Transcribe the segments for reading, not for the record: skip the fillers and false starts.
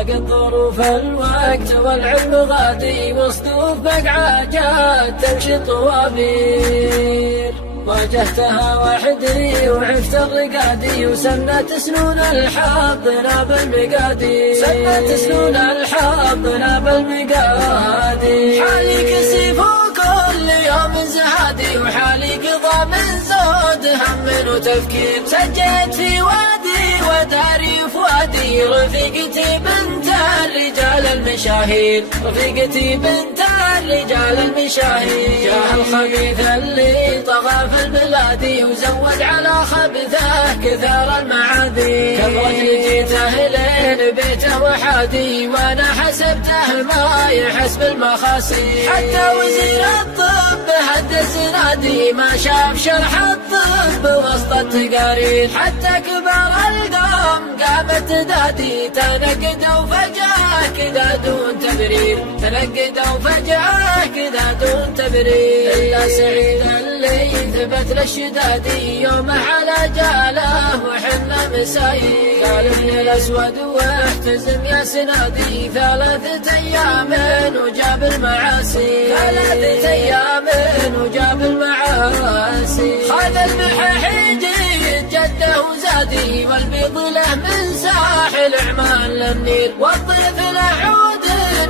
ضاقت ظروف الوقت والعلم غادي، وصدوف بقعاجات تمشي طوابير. واجهتها وحدي وعفت الرقادي، وسنت سنون الحظ ناب المقادي، سنت سنون الحظ ناب المقادي. حالي كسيف وكل يوم زهادي، وحالي قضى من زود هم وتفكير. سجيت في وادي وداري فؤادي، رفيقتي بنت الرجال المشاهير، رفيقتي بنت الرجال المشاهير. جاه الخبيث اللي طغى في البلاد، وزود على خبثه كثار المعادي. كم رجل جيته لين بيته وحادي، وانا حسبته ما يحس بالمخاسي. حتى وزير الطب هدس نادي، ما شاف شرح الطب وسط التقارير. حتى كبار القوم قامت تدادي، تنقدوا فجأة كذا دون تبرير، تنقدوا فجأة كذا دون تبرير. إلا سعيد اللي ثبت للشدادي، يومه على جاله وحنا مسايير. قال ابن الأسود واحتزم يا سنادي، 3 أيام وجاب المعاصي، 3 أيام وجاب المعاصي. خذ المحاحيج جده وزادي، والبيض له من ساحل عمان للنيل، والضيف له عود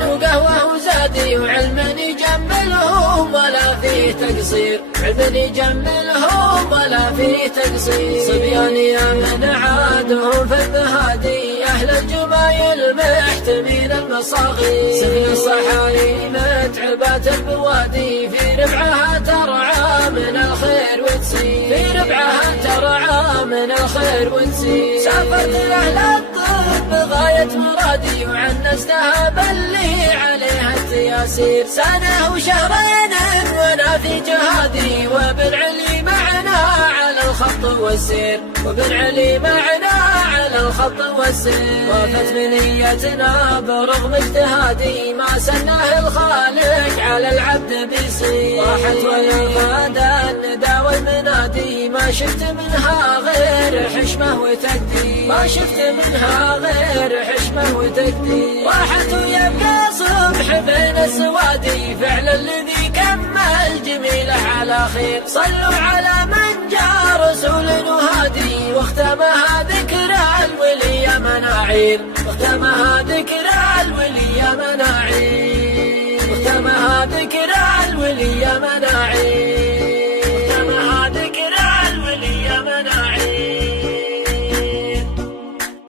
وقهوه وزادي. وعلم يجملهم ولا فيه تقصير، علم يجملهم ولا فيه تقصير. صبيان يا من عادهم في البهادي، أهل الجمايل محتمين المصاغي. سفن الصحاري متعبات البوادي، في ربعها ترعى من الخير وتسير، في ربعها ترعى من الخير وتسير. سافرت لأهل الطب غاية مرادي، وعنستها باللي عليها التياسير. سنة وشهرين وانا في جهادي، وبالعلي معنا على الخط والسير، وبالعلي معنا على الخط والسير. وافت بنيتنا برغم اجتهادي، ما سناه الخالق على العبد بيصير. راحت ويا فادا الندى والمنادي، ما شفت منها غير حشمه وتقدير، ما شفت منها غير حشمه وتقدير. راحت ويبقى صبح بين السوادي، فعل الذي كمل جميله على خير. صلوا على من جاء رسول وهادي، واختمها ذكر الولي مناعير، واختمها